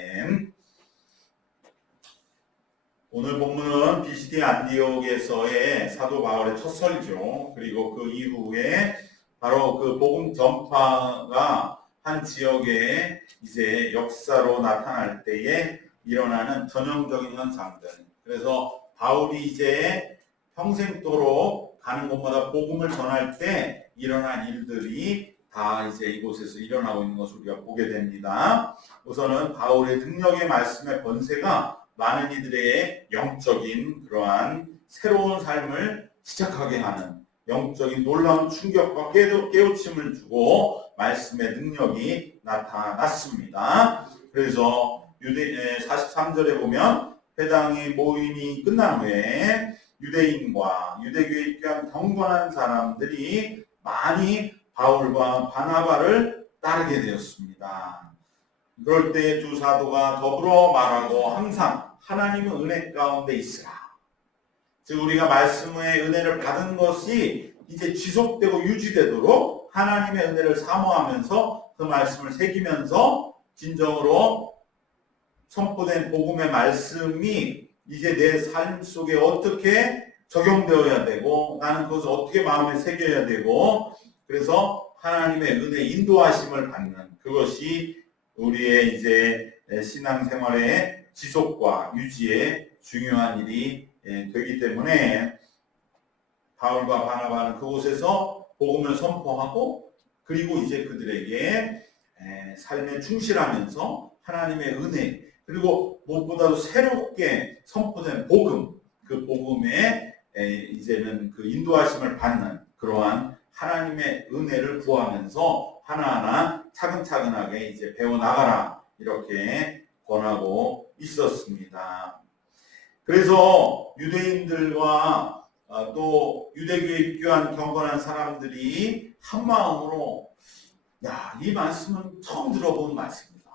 M. 오늘 본문은 비시디 안디옥에서의 사도 바울의 첫 설교 그리고 그 이후에 바로 그 복음 전파가 한 지역에 이제 역사로 나타날 때에 일어나는 전형적인 현상들. 그래서 바울이 이제 평생도록 가는 곳마다 복음을 전할 때 일어난 일들이 다 이제 이곳에서 일어나고 있는 것을 우리가 보게 됩니다. 우선은 바울의 능력의 말씀의 번세가 많은 이들의 영적인 그러한 새로운 삶을 시작하게 하는 영적인 놀라운 충격과 깨우, 깨우침을 주고 말씀의 능력이 나타났습니다. 그래서 유대 43절에 보면 회당의 모임이 끝난 후에 유대인과 유대교에 입교한 경건한 사람들이 많이 바울과 바나바를 따르게 되었습니다. 그럴 때 두 사도가 더불어 말하고 항상 하나님의 은혜 가운데 있으라. 즉 우리가 말씀의 은혜를 받은 것이 이제 지속되고 유지되도록 하나님의 은혜를 사모하면서 그 말씀을 새기면서 진정으로 선포된 복음의 말씀이 이제 내 삶 속에 어떻게 적용되어야 되고 나는 그것을 어떻게 마음에 새겨야 되고 그래서 하나님의 은혜 인도하심을 받는 그것이 우리의 이제 신앙생활의 지속과 유지에 중요한 일이 되기 때문에 바울과 바나바는 그곳에서 복음을 선포하고 그리고 이제 그들에게 삶에 충실하면서 하나님의 은혜 그리고 무엇보다도 새롭게 선포된 복음 그 복음에 이제는 그 인도하심을 받는 그러한 하나님의 은혜를 구하면서 하나하나 차근차근하게 이제 배워 나가라 이렇게 권하고 있었습니다. 그래서 유대인들과 어, 또 유대교에 입교한 경건한 사람들이 한 마음으로 야, 이 말씀은 처음 들어본 말씀이다.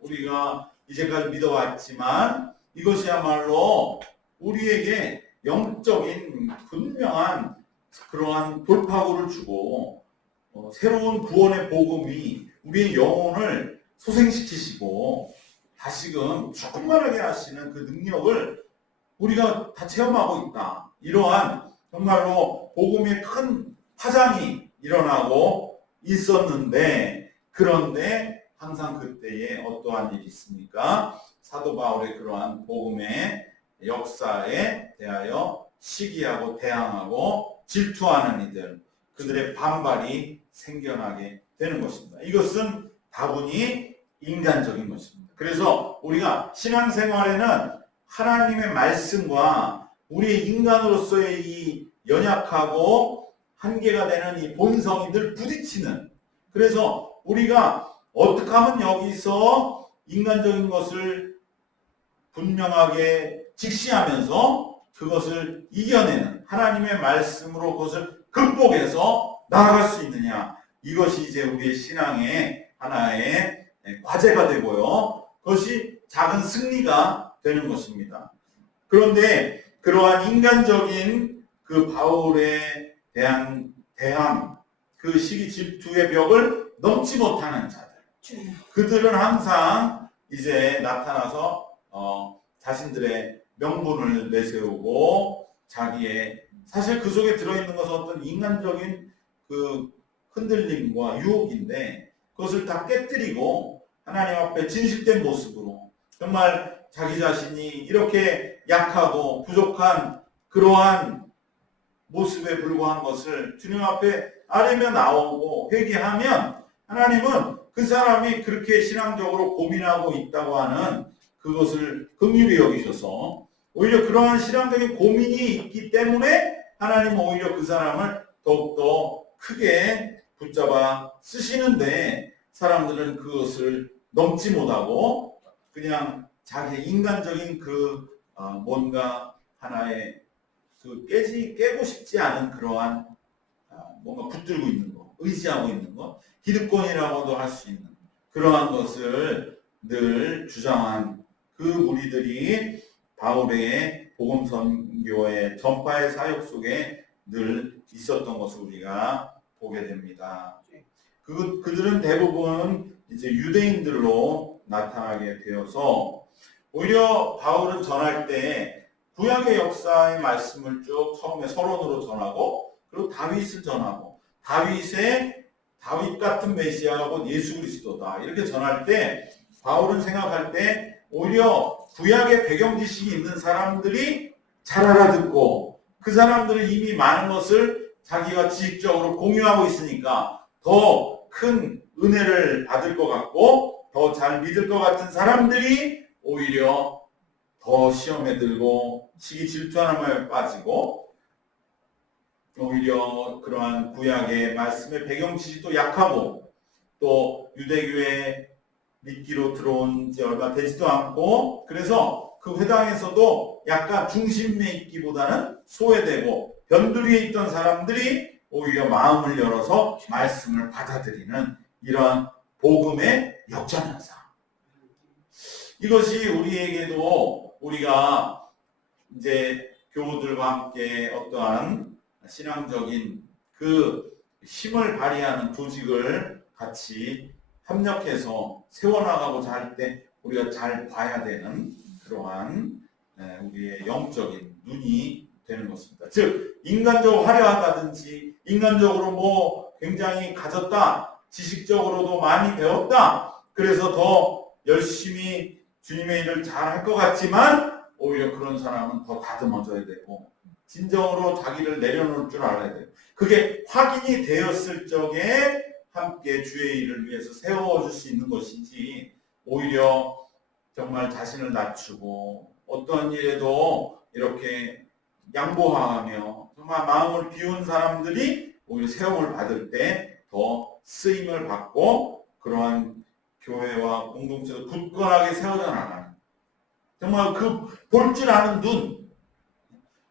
우리가 이제까지 믿어왔지만 이것이야말로 우리에게 영적인 분명한 그러한 돌파구를 주고 어, 새로운 구원의 복음이 우리의 영혼을 소생시키시고 다시금 충만하게 하시는 그 능력을 우리가 다 체험하고 있다. 이러한 정말로 복음의 큰 파장이 일어나고 있었는데 그런데 항상 그때에 어떠한 일이 있습니까? 사도 바울의 그러한 복음의 역사에 대하여 시기하고 대항하고 질투하는 이들, 그들의 반발이 생겨나게 되는 것입니다. 이것은 다분히 인간적인 것입니다. 그래서 우리가 신앙생활에는 하나님의 말씀과 우리 인간으로서의 이 연약하고 한계가 되는 이 본성이 늘 부딪히는 그래서 우리가 어떻게 하면 여기서 인간적인 것을 분명하게 직시하면서 그것을 이겨내는 하나님의 말씀으로 그것을 극복해서 나아갈 수 있느냐. 이것이 이제 우리의 신앙의 하나의 과제가 되고요. 그것이 작은 승리가 되는 것입니다. 그런데 그러한 인간적인 그 바울에 대한 대항, 그 시기 질투의 벽을 넘지 못하는 자들. 그들은 항상 이제 나타나서 어, 자신들의 명분을 내세우고 자기의 사실 그 속에 들어있는 것은 어떤 인간적인 그 흔들림과 유혹인데 그것을 다 깨뜨리고 하나님 앞에 진실된 모습으로 정말 자기 자신이 이렇게 약하고 부족한 그러한 모습에 불과한 것을 주님 앞에 아뢰며 나오고 회개하면 하나님은 그 사람이 그렇게 신앙적으로 고민하고 있다고 하는 그것을 긍휼히 여기셔서 오히려 그러한 신앙적인 고민이 있기 때문에 하나님은 오히려 그 사람을 더욱더 크게 붙잡아 쓰시는데 사람들은 그것을 넘지 못하고 그냥 자기 인간적인 그 어, 뭔가 하나의 그 깨지 깨고 싶지 않은 그러한 어, 뭔가 붙들고 있는 거, 의지하고 있는 거, 기득권이라고도 할 수 있는 그러한 것을 늘 주장한 그 무리들이 바울의 복음 선교의 전파의 사역 속에 늘 있었던 것을 우리가 보게 됩니다. 그 그들은 대부분 이제 유대인들로 나타나게 되어서 오히려 바울은 전할 때 구약의 역사의 말씀을 쭉 처음에 서론으로 전하고 그리고 다윗을 전하고 다윗의 다윗 같은 메시아가 곧 예수 그리스도다 이렇게 전할 때 바울은 생각할 때 오히려 구약의 배경 지식이 있는 사람들이 잘 알아듣고 그 사람들은 이미 많은 것을 자기가 지식적으로 공유하고 있으니까 더 큰 은혜를 받을 것 같고 더 잘 믿을 것 같은 사람들이 오히려 더 시험에 들고 시기 질투하는 마음에 빠지고 오히려 그러한 구약의 말씀의 배경 지식도 약하고 또 유대교에 믿기로 들어온 지 얼마 되지도 않고 그래서 그 회당에서도 약간 중심에 있기보다는 소외되고 변두리에 있던 사람들이 오히려 마음을 열어서 말씀을 받아들이는 이러한 복음의 역전 현상. 이것이 우리에게도 우리가 이제 교우들과 함께 어떠한 신앙적인 그 힘을 발휘하는 조직을 같이 협력해서 세워나가고자 할 때 우리가 잘 봐야 되는 그러한 에, 우리의 영적인 눈이 되는 것입니다. 즉 인간적으로 화려하다든지 인간적으로 뭐 굉장히 가졌다, 지식적으로도 많이 배웠다. 그래서 더 열심히 주님의 일을 잘 할 것 같지만 오히려 그런 사람은 더 다듬어져야 되고 진정으로 자기를 내려놓을 줄 알아야 돼요. 그게 확인이 되었을 적에 함께 주의 일을 위해서 세워줄 수 있는 것이지 오히려 정말 자신을 낮추고 어떠한 일에도 이렇게 양보하며 정말 마음을 비운 사람들이 오히려 세움을 받을 때 더 쓰임을 받고 그러한 교회와 공동체가 굳건하게 세워져 나가는 정말 그 볼 줄 아는 눈.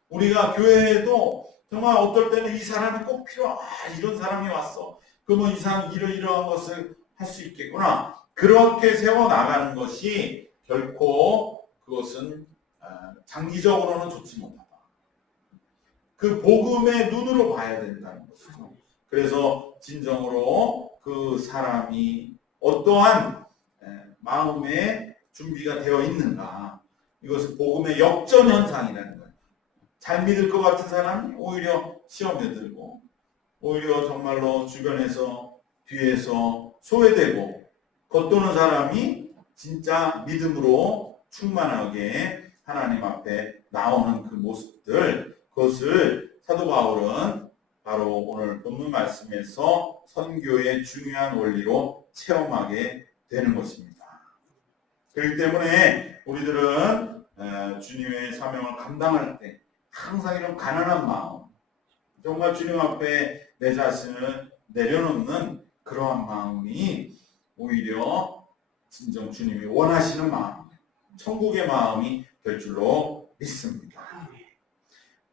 우리가 교회에도 정말 어떨 때는 이 사람이 꼭 필요 아 이런 사람이 왔어 그러면 이 사람 이러 이러한 것을 할 수 있겠구나 그렇게 세워 나가는 것이 결코 그것은 아, 장기적으로는 좋지 못하다. 그 복음의 눈으로 봐야 된다는 것이죠. 그래서 진정으로 그 사람이 어떠한 에, 마음의 준비가 되어 있는가. 이것은 복음의 역전 현상이라는 거예요. 잘 믿을 것 같은 사람이 오히려 시험에 들고, 오히려 정말로 주변에서 뒤에서 소외되고, 겉도는 사람이 진짜 믿음으로 충만하게 하나님 앞에 나오는 그 모습들, 그것을 사도 바울은 바로 오늘 본문 말씀에서 선교의 중요한 원리로 체험하게 되는 것입니다. 그렇기 때문에 우리들은 에, 주님의 사명을 감당할 때 항상 이런 가난한 마음, 정말 주님 앞에 내 자신을 내려놓는 그러한 마음이 오히려 진정 주님이 원하시는 마음, 천국의 마음이 될 줄로 믿습니다.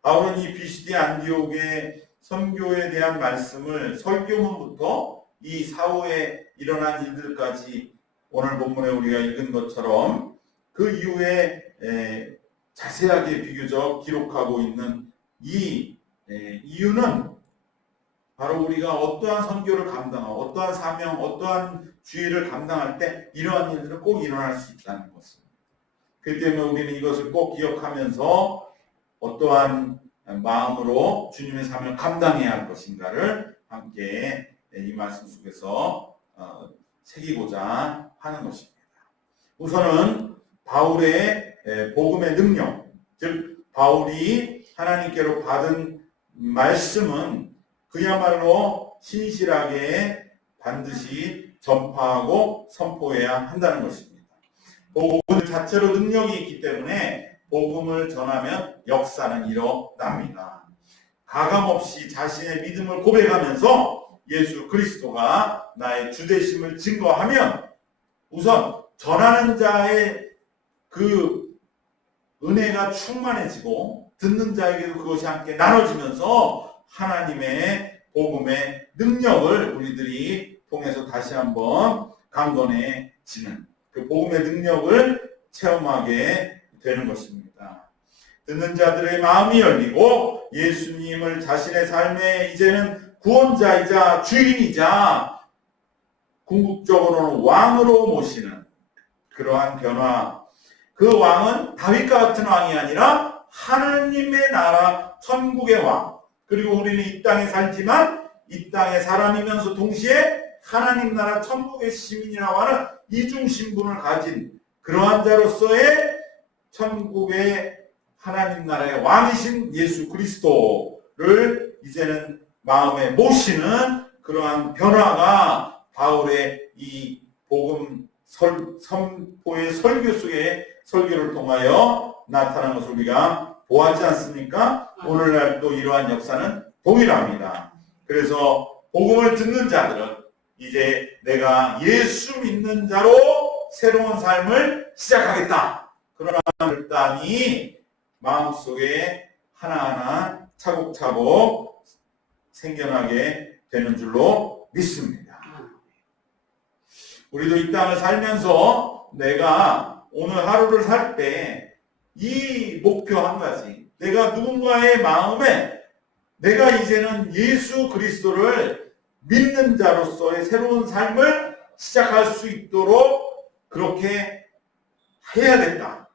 바울은 이 비시디 안디옥의 선교에 대한 말씀을 설교문부터 이 사후에 일어난 일들까지 오늘 본문에 우리가 읽은 것처럼 그 이후에 에, 자세하게 비교적 기록하고 있는 이 에, 이유는 바로 우리가 어떠한 선교를 감당하고 어떠한 사명, 어떠한 주의를 감당할 때 이러한 일들은 꼭 일어날 수 있다는 것입니다. 그 때문에 우리는 이것을 꼭 기억하면서 어떠한 마음으로 주님의 사명을 감당해야 할 것인가를 함께 이 말씀 속에서 어, 새기고자 하는 것입니다. 우선은 바울의 복음의 능력, 즉 바울이 하나님께로 받은 말씀은 그야말로 신실하게 반드시 전파하고 선포해야 한다는 것입니다. 복음 자체로 능력이 있기 때문에 복음을 전하면 역사는 일어납니다. 가감없이 자신의 믿음을 고백하면서 예수 그리스도가 나의 주되심을 증거하면 우선 전하는 자의 그 은혜가 충만해지고 듣는 자에게도 그것이 함께 나눠지면서 하나님의 복음의 능력을 우리들이 통해서 다시 한번 강건해지는 그 복음의 능력을 체험하게 되는 것입니다. 듣는 자들의 마음이 열리고 예수님을 자신의 삶에 이제는 구원자이자 주인이자 궁극적으로는 왕으로 모시는 그러한 변화. 그 왕은 다윗과 같은 왕이 아니라 하나님의 나라 천국의 왕. 그리고 우리는 이 땅에 살지만 이 땅의 사람이면서 동시에 하나님 나라 천국의 시민이라고 하는 이중 신분을 가진 그러한 자로서의 천국의 하나님 나라의 왕이신 예수 그리스도를 이제는 마음에 모시는 그러한 변화가 바울의 이 복음 설, 선포의 설교 속에 설교를 통하여 나타난 것을 우리가 보았지 않습니까? 오늘날 또 이러한 역사는 동일합니다. 그래서 복음을 듣는 자들은 이제 내가 예수 믿는 자로 새로운 삶을 시작하겠다. 그러나 결단이 마음속에 하나하나 차곡차곡 생겨나게 되는 줄로 믿습니다. 우리도 이 땅을 살면서 내가 오늘 하루를 살 때 이 목표 한 가지, 내가 누군가의 마음에 내가 이제는 예수 그리스도를 믿는 자로서의 새로운 삶을 시작할 수 있도록 그렇게 해야겠다.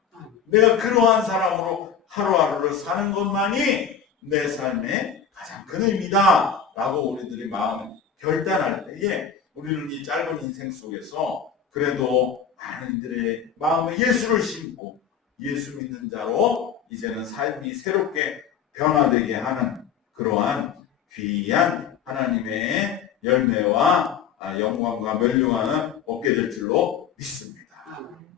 내가 그러한 사람으로 하루하루를 사는 것만이 내 삶의 가장 큰 의미다. 라고 우리들이 마음에 결단할 때에 우리는 이 짧은 인생 속에서 그래도 많은 이들의 마음에 예수를 심고 예수 믿는 자로 이제는 삶이 새롭게 변화되게 하는 그러한 귀한 하나님의 열매와 아, 영광과 멸류관을 얻게 될 줄로 믿습니다.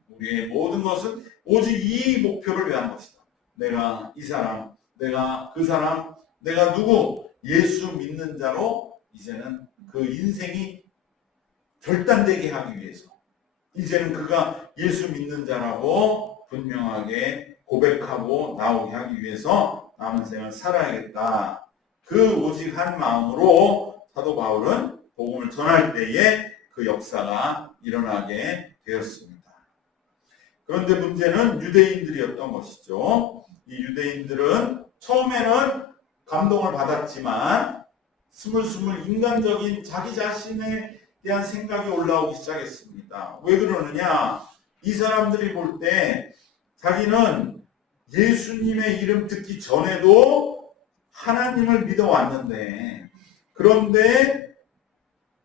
우리의 모든 것은 오직 이 목표를 위한 것이다. 내가 이 사람, 내가 그 사람, 내가 누구 예수 믿는 자로 이제는 그 인생이 결단되게 하기 위해서 이제는 그가 예수 믿는 자라고 분명하게 고백하고 나오게 하기 위해서 남은 생을 살아야겠다. 그 오직 한 마음으로 사도 바울은 복음을 전할 때에 그 역사가 일어나게 되었습니다. 그런데 문제는 유대인들이었던 것이죠. 이 유대인들은 처음에는 감동을 받았지만 스물스물 인간적인 자기 자신에 대한 생각이 올라오기 시작했습니다. 왜 그러느냐? 이 사람들이 볼 때 자기는 예수님의 이름 듣기 전에도 하나님을 믿어왔는데 그런데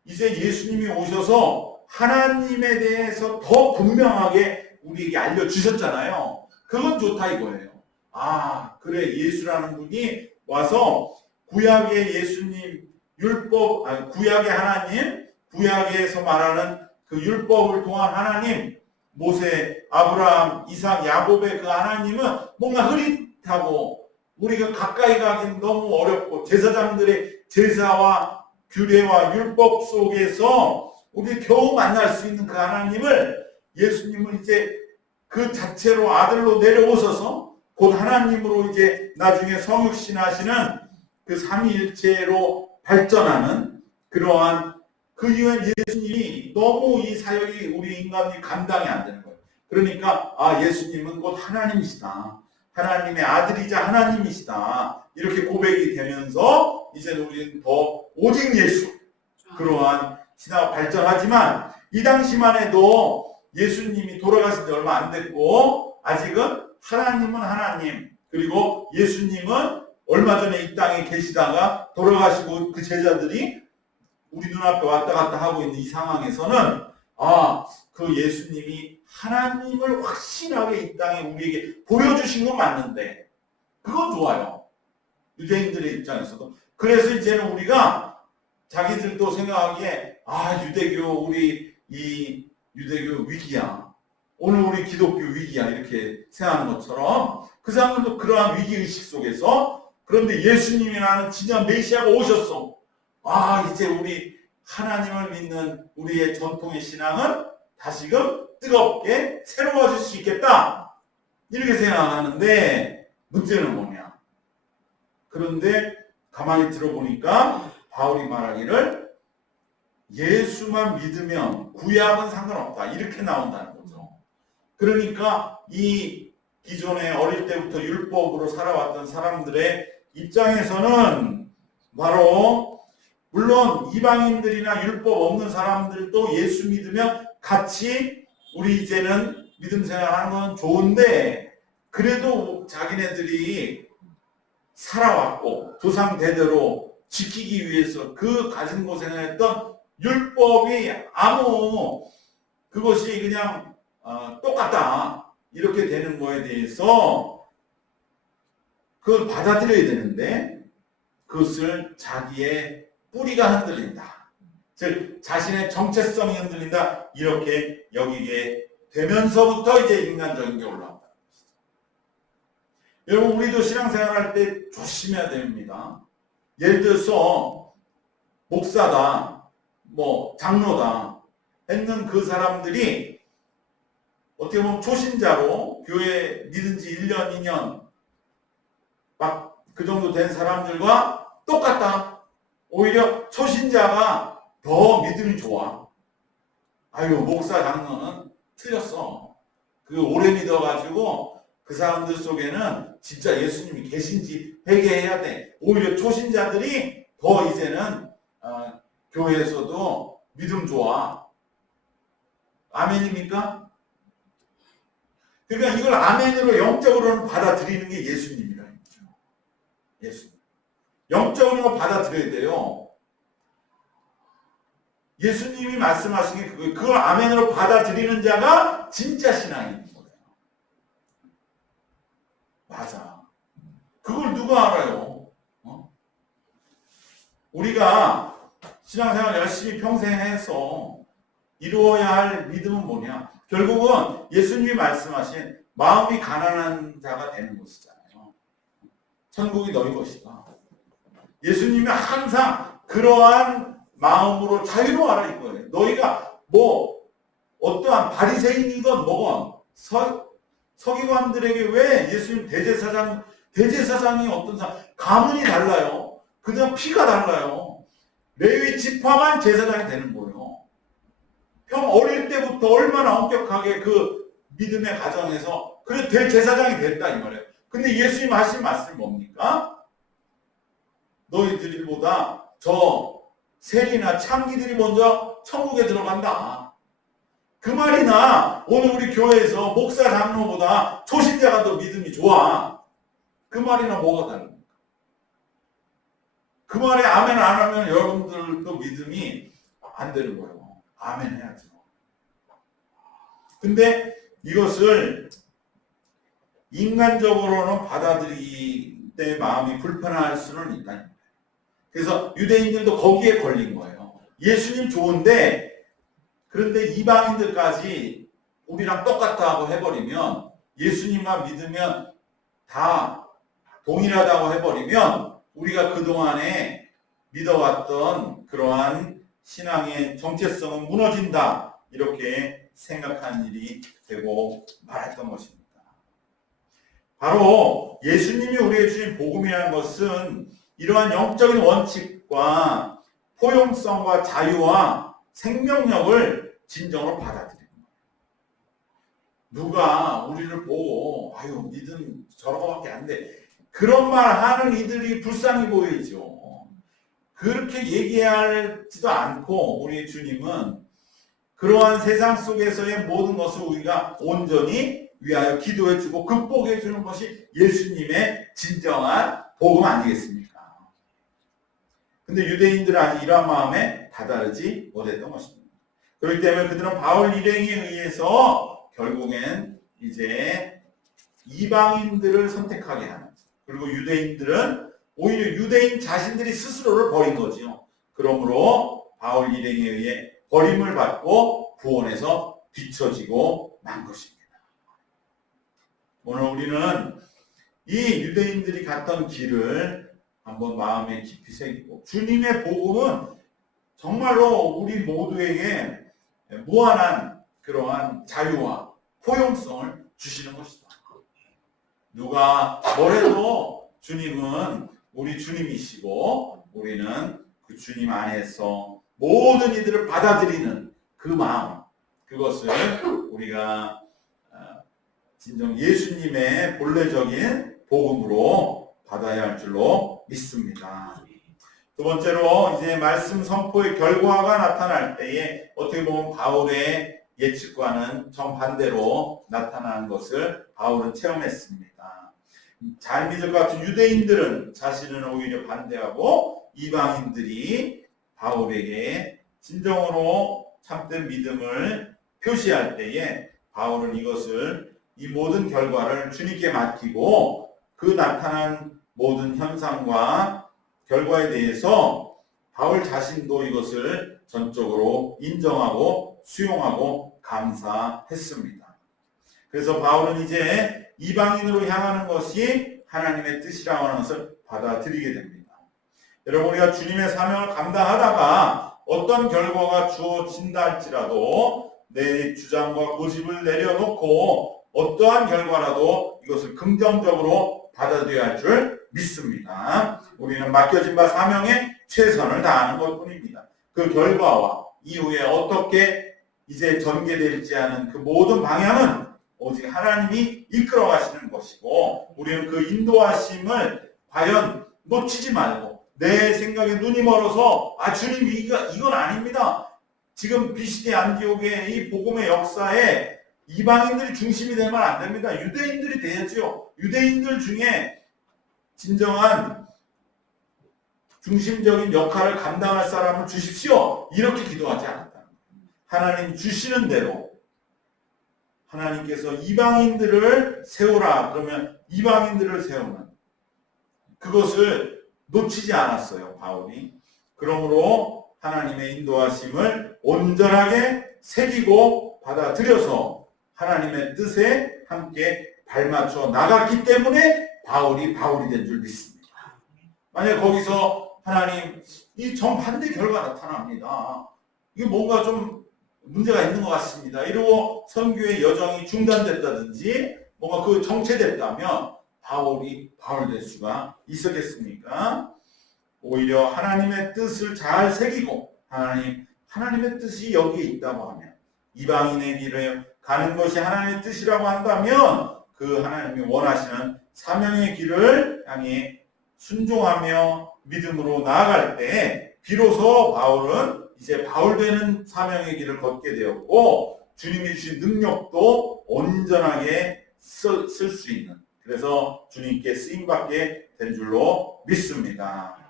이제 예수님이 오셔서 하나님에 대해서 더 분명하게 우리에게 알려주셨잖아요. 그건 좋다 이거예요. 아, 그래. 예수라는 분이 와서 구약의 예수님, 율법, 아니, 구약의 하나님, 구약에서 말하는 그 율법을 통한 하나님, 모세, 아브라함, 이삭, 야곱의 그 하나님은 뭔가 흐릿하고 우리가 가까이 가긴 너무 어렵고 제사장들의 제사와 규례와 율법 속에서 우리 겨우 만날 수 있는 그 하나님을 예수님은 이제 그 자체로 아들로 내려오셔서 곧 하나님으로 이제 나중에 성육신 하시는 그 삼위일체로 발전하는 그러한 그 이후에 예수님이 너무 이 사역이 우리 인간이 감당이 안 되는 거예요. 그러니까 아 예수님은 곧 하나님이시다. 하나님의 아들이자 하나님이시다. 이렇게 고백이 되면서 이제는 우리는 더 오직 예수 그러한 신화가 발전하지만 이 당시만 해도 예수님이 돌아가신 지 얼마 안 됐고 아직은 하나님은 하나님 그리고 예수님은 얼마 전에 이 땅에 계시다가 돌아가시고 그 제자들이 우리 눈앞에 왔다 갔다 하고 있는 이 상황에서는 아, 그 예수님이 하나님을 확실하게 이 땅에 우리에게 보여주신 건 맞는데 그건 좋아요. 유대인들의 입장에서도. 그래서 이제는 우리가 자기들도 생각하기에 아, 유대교 우리 이 유대교 위기야. 오늘 우리 기독교 위기야. 이렇게 생각하는 것처럼 그 사람들도 그러한 위기의식 속에서 그런데 예수님이라는 진짜 메시아가 오셨어. 아, 이제 우리 하나님을 믿는 우리의 전통의 신앙은 다시금 뜨겁게 새로워질 수 있겠다. 이렇게 생각하는데 문제는 뭐냐? 그런데 가만히 들어보니까 바울이 말하기를 예수만 믿으면 구약은 상관없다. 이렇게 나온다는 거죠. 그러니까 이 기존에 어릴 때부터 율법으로 살아왔던 사람들의 입장에서는 바로 물론 이방인들이나 율법 없는 사람들도 예수 믿으면 같이 우리 이제는 믿음 생활하는 건 좋은데 그래도 자기네들이 살아왔고 조상 대대로 지키기 위해서 그 가진 고생했던 율법이 아무 그것이 그냥 어, 똑같다. 이렇게 되는 거에 대해서 그걸 받아들여야 되는데 그것을 자기의 뿌리가 흔들린다. 즉 자신의 정체성이 흔들린다 이렇게 여기게 되면서부터 이제 인간적인 게 올라온다. 여러분 우리도 신앙생활할 때 조심해야 됩니다. 예를 들어서 목사다, 뭐 장로다 했는 그 사람들이 어떻게 보면 초신자로 교회 믿은 지 1년, 2년 막 그 정도 된 사람들과 똑같다. 오히려 초신자가 더 믿음이 좋아. 아유, 목사 장로는 틀렸어. 그 오래 믿어가지고 그 사람들 속에는 진짜 예수님이 계신지 회개해야 돼. 오히려 초신자들이 더 이제는 어, 교회에서도 믿음 좋아. 아멘입니까? 그러니까 이걸 아멘으로 영적으로는 받아들이는 게 예수님이라는 거죠. 예수님. 영적으로 받아들여야 돼요. 예수님이 말씀하신 게 그거예요. 그걸 아멘으로 받아들이는 자가 진짜 신앙인 거예요. 맞아. 그걸 누가 알아요? 어? 우리가 신앙생활 열심히 평생 해서 이루어야 할 믿음은 뭐냐? 결국은 예수님이 말씀하신 마음이 가난한 자가 되는 것이잖아요. 천국이 너희 것이다. 예수님이 항상 그러한 마음으로 자유로워라 이거예요. 너희가 뭐 어떠한 바리새인이건 뭐건 서, 서기관들에게 왜 예수님 대제사장 대제사장이 어떤 사 가문이 달라요. 그냥 피가 달라요. 레위 지파만 제사장이 되는 거예요. 형 어릴 때부터 얼마나 엄격하게 그 믿음의 가정에서 그래 대제사장이 됐다 이 말이에요. 근데 예수님 하신 말씀 뭡니까? 너희들보다 저 세리나 창기들이 먼저 천국에 들어간다. 그 말이나 오늘 우리 교회에서 목사 장로보다 초신자가 더 믿음이 좋아. 그 말이나 뭐가 다릅니까? 그 말에 아멘 안 하면 여러분들도 믿음이 안 되는 거예요. 아멘 해야죠. 근데 이것을 인간적으로는 받아들이기 때 마음이 불편할 수는 있다. 그래서 유대인들도 거기에 걸린 거예요. 예수님 좋은데 그런데 이방인들까지 우리랑 똑같다고 해버리면 예수님만 믿으면 다 동일하다고 해버리면 우리가 그동안에 믿어왔던 그러한 신앙의 정체성은 무너진다. 이렇게 생각한 일이 되고 말했던 것입니다. 바로 예수님이 우리의 주신 복음이라는 것은 이러한 영적인 원칙과 포용성과 자유와 생명력을 진정으로 받아들이는 거예요. 누가 우리를 보고 아유 믿음 저런 거밖에 안 돼. 그런 말 하는 이들이 불쌍히 보이죠. 그렇게 얘기하지도 않고 우리 주님은 그러한 세상 속에서의 모든 것을 우리가 온전히 위하여 기도해주고 극복해주는 것이 예수님의 진정한 복음 아니겠습니까? 근데 유대인들은 이러한 마음에 다다르지 못했던 것입니다. 그렇기 때문에 그들은 바울 일행에 의해서 결국엔 이제 이방인들을 선택하게 하는 그리고 유대인들은 오히려 유대인 자신들이 스스로를 버린 거지요. 그러므로 바울 일행에 의해 버림을 받고 구원에서 뒤처지고 만 것입니다. 오늘 우리는 이 유대인들이 갔던 길을 한번 마음에 깊이 새기고 주님의 복음은 정말로 우리 모두에게 무한한 그러한 자유와 포용성을 주시는 것이다. 누가 뭐래도 주님은 우리 주님이시고 우리는 그 주님 안에서 모든 이들을 받아들이는 그 마음 그것을 우리가 어, 진정 예수님의 본래적인 복음으로 받아야 할 줄로 믿습니다. 두 번째로 이제 말씀 선포의 결과가 나타날 때에 어떻게 보면 바울의 예측과는 정반대로 나타나는 것을 바울은 체험했습니다. 잘 믿을 것 같은 유대인들은 자신은 오히려 반대하고 이방인들이 바울에게 진정으로 참된 믿음을 표시할 때에 바울은 이것을 이 모든 결과를 주님께 맡기고 그 나타난 모든 현상과 결과에 대해서 바울 자신도 이것을 전적으로 인정하고 수용하고 감사했습니다. 그래서 바울은 이제 이방인으로 향하는 것이 하나님의 뜻이라고 하는 것을 받아들이게 됩니다. 여러분 우리가 주님의 사명을 감당하다가 어떤 결과가 주어진다 할지라도 내 주장과 고집을 내려놓고 어떠한 결과라도 이것을 긍정적으로 받아들여야 할 줄 믿습니다. 우리는 맡겨진 바 사명에 최선을 다하는 것 뿐입니다. 그 결과와 이후에 어떻게 이제 전개될지 하는 그 모든 방향은 오직 하나님이 이끌어 가시는 것이고 우리는 그 인도하심을 과연 놓치지 말고 내 생각에 눈이 멀어서 아 주님 이거 이건 아닙니다. 지금 비시대 안디옥의 이 복음의 역사에 이방인들이 중심이 되면 안 됩니다. 유대인들이 돼야죠. 유대인들 중에 진정한 중심적인 역할을 감당할 사람을 주십시오. 이렇게 기도하지 않았다. 하나님 주시는 대로 하나님께서 이방인들을 세우라 그러면 이방인들을 세우는 그것을 놓치지 않았어요. 바울이. 그러므로 하나님의 인도하심을 온전하게 새기고 받아들여서 하나님의 뜻에 함께 발맞춰 나갔기 때문에 바울이 바울이 된 줄 믿습니다. 만약 거기서 하나님 이 정반대 결과 나타납니다. 이게 뭔가 좀 문제가 있는 것 같습니다. 이러고 선교의 여정이 중단됐다든지 뭔가 그 정체됐다면 바울이 바울 될 수가 있었겠습니까? 오히려 하나님의 뜻을 잘 새기고 하나님 하나님의 뜻이 여기에 있다고 하면 이방인의 길을 가는 것이 하나님의 뜻이라고 한다면 그 하나님이 원하시는 사명의 길을 향해 순종하며 믿음으로 나아갈 때 비로소 바울은 이제 바울 되는 사명의 길을 걷게 되었고 주님이 주신 능력도 온전하게 쓸 수 있는 그래서 주님께 쓰임 받게 된 줄로 믿습니다.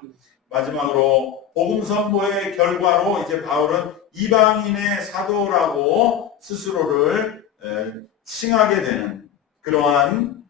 마지막으로 복음 선보의 결과로 이제 바울은 이방인의 사도라고 스스로를 에, 칭하게 되는 그러한 에,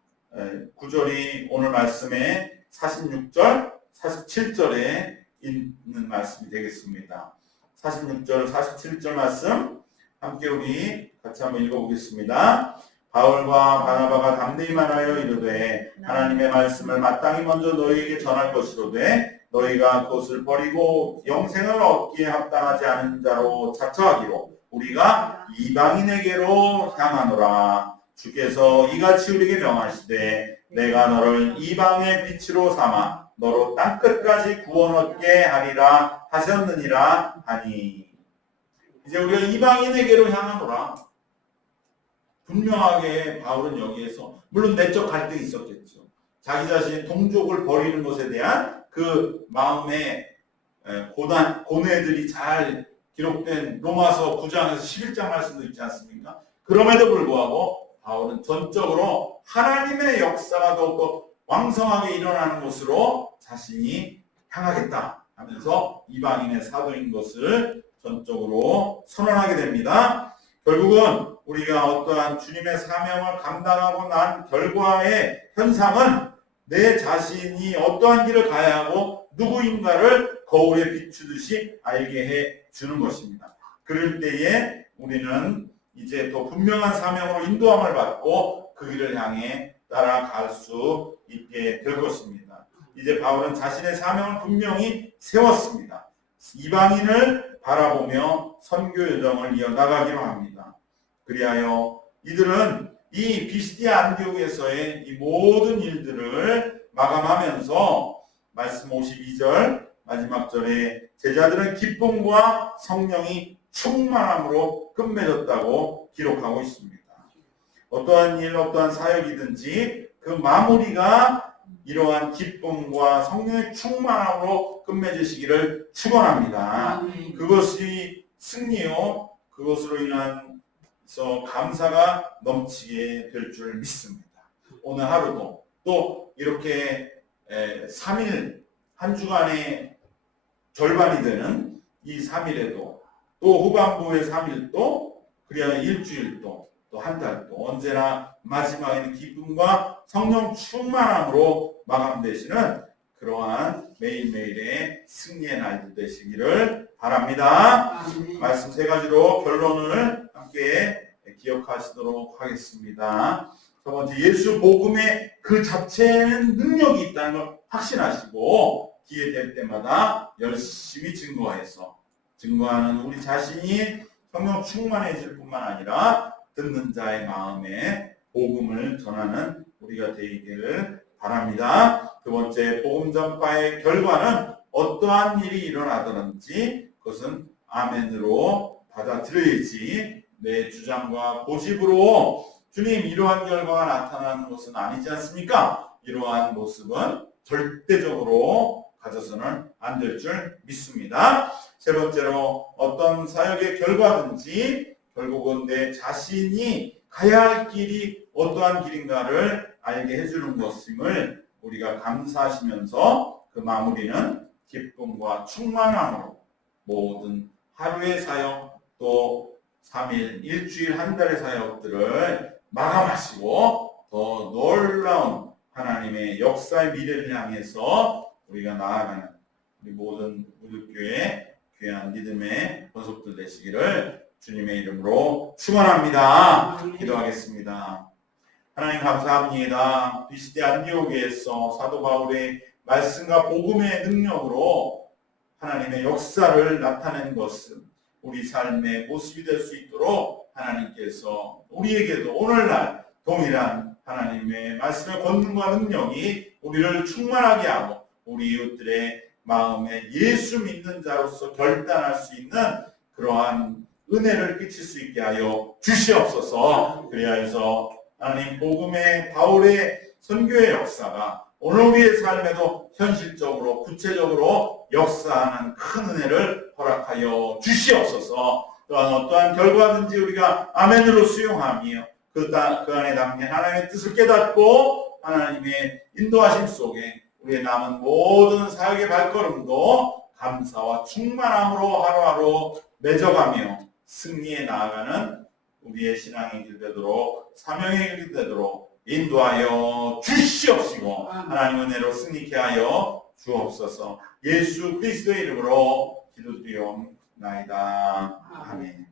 구절이 오늘 말씀의 46절, 47절에 있는 말씀이 되겠습니다. 46절, 47절 말씀 함께 우리 같이 한번 읽어보겠습니다. 바울과 바나바가 담대히 말하여 이르되 하나님의 말씀을 마땅히 먼저 너희에게 전할 것이로되 너희가 그것을 버리고 영생을 얻기에 합당하지 않은 자로 자처하기로 우리가 이방인에게로 향하노라 주께서 이같이 우리에게 명하시되 내가 너를 이방의 빛으로 삼아 너로 땅끝까지 구원 얻게 하리라 하셨느니라 하니 이제 우리가 이방인에게로 향하노라 분명하게 바울은 여기에서 물론 내적 갈등이 있었겠죠. 자기 자신의 동족을 버리는 것에 대한 그 마음의 고난, 고뇌들이 잘 기록된 로마서 9장에서 11장 말씀도 있지 않습니까? 그럼에도 불구하고 바울은 전적으로 하나님의 역사가 더욱더 왕성하게 일어나는 곳으로 자신이 향하겠다 하면서 이방인의 사도인 것을 전적으로 선언하게 됩니다. 결국은 우리가 어떠한 주님의 사명을 감당하고 난 결과의 현상은 내 자신이 어떠한 길을 가야 하고 누구인가를 거울에 비추듯이 알게 해 주는 것입니다. 그럴 때에 우리는 이제 더 분명한 사명으로 인도함을 받고 그 길을 향해 따라갈 수 있게 될 것입니다. 이제 바울은 자신의 사명을 분명히 세웠습니다. 이방인을 바라보며 선교 여정을 이어나가기로 합니다. 그리하여 이들은 이 비스디아 안디옥에서의 이 모든 일들을 마감하면서 말씀 52절 마지막 절에 제자들은 기쁨과 성령이 충만함으로 끝맺었다고 기록하고 있습니다. 어떠한 일, 어떠한 사역이든지 그 마무리가 이러한 기쁨과 성령의 충만함으로 끝맺으시기를 축원합니다. 그것이 승리요, 그것으로 인한 그래서 감사가 넘치게 될 줄 믿습니다. 오늘 하루도 또 이렇게 3일 한 주간의 절반이 되는 이 3일에도 또 후반부의 3일도 그래야 일주일도 또 한 달도 언제나 마지막에는 기쁨과 성령 충만함으로 마감되시는 그러한 매일매일의 승리의 날들 되시기를 바랍니다. 말씀 세 가지로 결론을 함께 기억하시도록 하겠습니다. 첫 번째 예수 복음의 그 자체는 능력이 있다는 걸 확신하시고 기회 될 때마다 열심히 증거해서 증거하는 우리 자신이 성령 충만해질 뿐만 아니라 듣는 자의 마음에 복음을 전하는 우리가 되기를 바랍니다. 두 번째 복음 전파의 결과는 어떠한 일이 일어나더든지 그것은 아멘으로 받아들여야지 내 주장과 고집으로 주님 이러한 결과가 나타나는 것은 아니지 않습니까? 이러한 모습은 절대적으로 가져서는 안 될 줄 믿습니다. 세 번째로 어떤 사역의 결과든지 결국은 내 자신이 가야 할 길이 어떠한 길인가를 알게 해주는 것임을 우리가 감사하시면서 그 마무리는 기쁨과 충만함으로 모든 하루의 사역 또 3일, 일주일, 한 달의 사역들을 마감하시고 더 놀라운 하나님의 역사의 미래를 향해서 우리가 나아가는 우리 모든 우리교회 귀한 믿음의 권속들 되시기를 주님의 이름으로 축원합니다. 기도하겠습니다. 하나님 감사합니다. 이 시대 안디옥에서 사도 바울의 말씀과 복음의 능력으로 하나님의 역사를 나타낸 것은 우리 삶의 모습이 될 수 있도록 하나님께서 우리에게도 오늘날 동일한 하나님의 말씀의 권능과 능력이 우리를 충만하게 하고 우리 이웃들의 마음에 예수 믿는 자로서 결단할 수 있는 그러한 은혜를 끼칠 수 있게 하여 주시옵소서. 그리하여서 하나님 복음의 바울의 선교의 역사가 오늘 우리의 삶에도 현실적으로 구체적으로 역사하는 큰 은혜를 허락하여 주시옵소서. 또한 어떠한 결과든지 우리가 아멘으로 수용하며 그, 따- 그 안에 담긴 하나님의 뜻을 깨닫고 하나님의 인도하심 속에 우리의 남은 모든 사역의 발걸음도 감사와 충만함으로 하루하루 맺어가며 승리에 나아가는 우리의 신앙의 길 되도록 사명의 길 되도록 인도하여 주시옵시고 하나님 은혜로 승리케 하여 주옵소서. 예수 그리스도의 이름으로 기도드리옵나이다. 아멘